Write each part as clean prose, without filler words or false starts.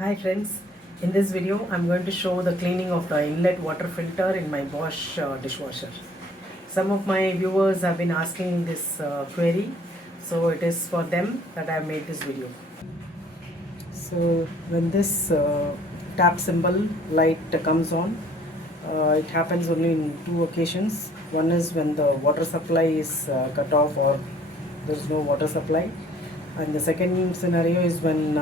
Hi friends, in this video I'm going to show the cleaning of the inlet water filter in my Bosch dishwasher. Some of my viewers have been asking this query, so it is for them that I have made this video. So when this tap symbol light comes on, it happens only in two occasions. One is when the water supply is cut off or there is no water supply, and the second scenario is when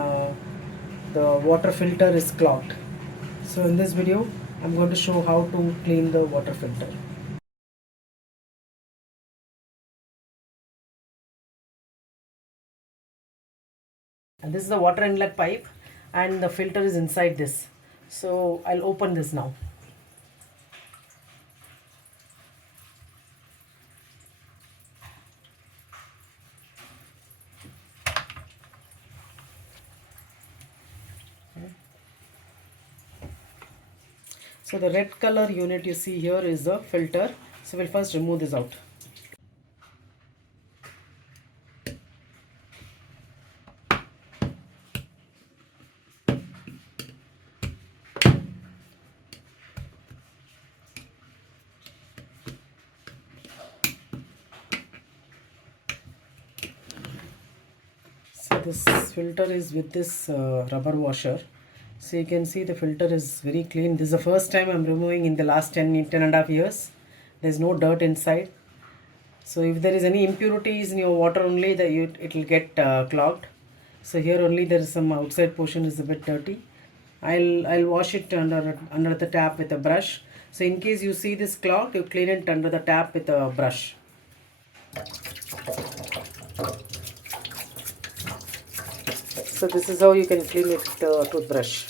the water filter is clogged. So in this video I'm going to show how to clean the water filter. And this is the water inlet pipe and the filter is inside this. So I'll open this now. So the red color unit you see here is the filter. So we'll first remove this out. So this filter is with this rubber washer. So you can see the filter is very clean. This is the first time I'm removing in the last 10 and a half years. There's no dirt inside. So if there is any impurities in your water only, it will get clogged. So here only there is some outside portion is a bit dirty. I'll wash it under the tap with a brush. So in case you see this clogged, you clean it under the tap with a brush. So this is how you can clean it with a toothbrush.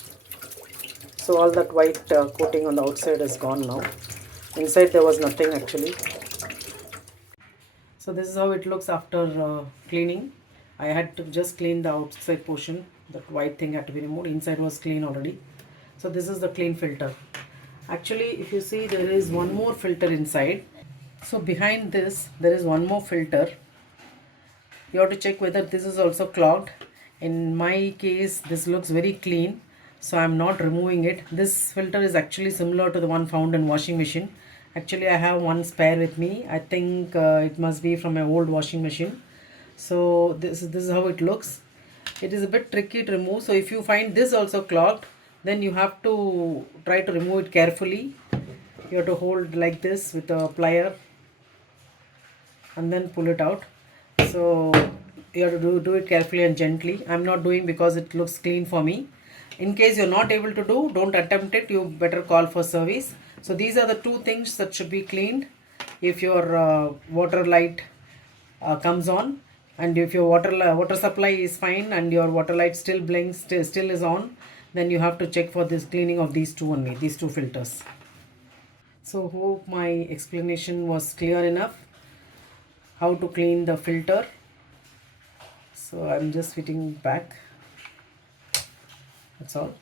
So all that white coating on the outside is gone now. Inside there was nothing actually. So this is how it looks after cleaning. I had to just clean the outside portion. That white thing had to be removed. Inside was clean already. So this is the clean filter. Actually, if you see, there is one more filter inside. So behind this there is one more filter. You have to check whether this is also clogged. In my case this looks very clean, so I'm not removing it. This filter is actually similar to the one found in washing machine. Actually I have one spare with me. I think it must be from my old washing machine. So this is how it looks. It is a bit tricky to remove. So if you find this also clogged, then you have to try to remove it carefully. You have to hold like this with a plier and then pull it out. So you have to do it carefully and gently. I'm not doing because it looks clean for me. In case you're not able to do, don't attempt it. You better call for service. So these are the two things that should be cleaned if your water light comes on, and if your water supply is fine and your water light still blinks, still is on, then you have to check for this cleaning of these two only, these two filters. So hope my explanation was clear enough how to clean the filter. So I'm just fitting back, that's all.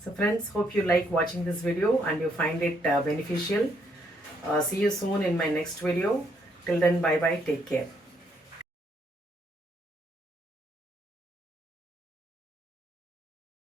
So friends, hope you like watching this video and you find it beneficial. See you soon in my next video. Till then, bye bye, take care.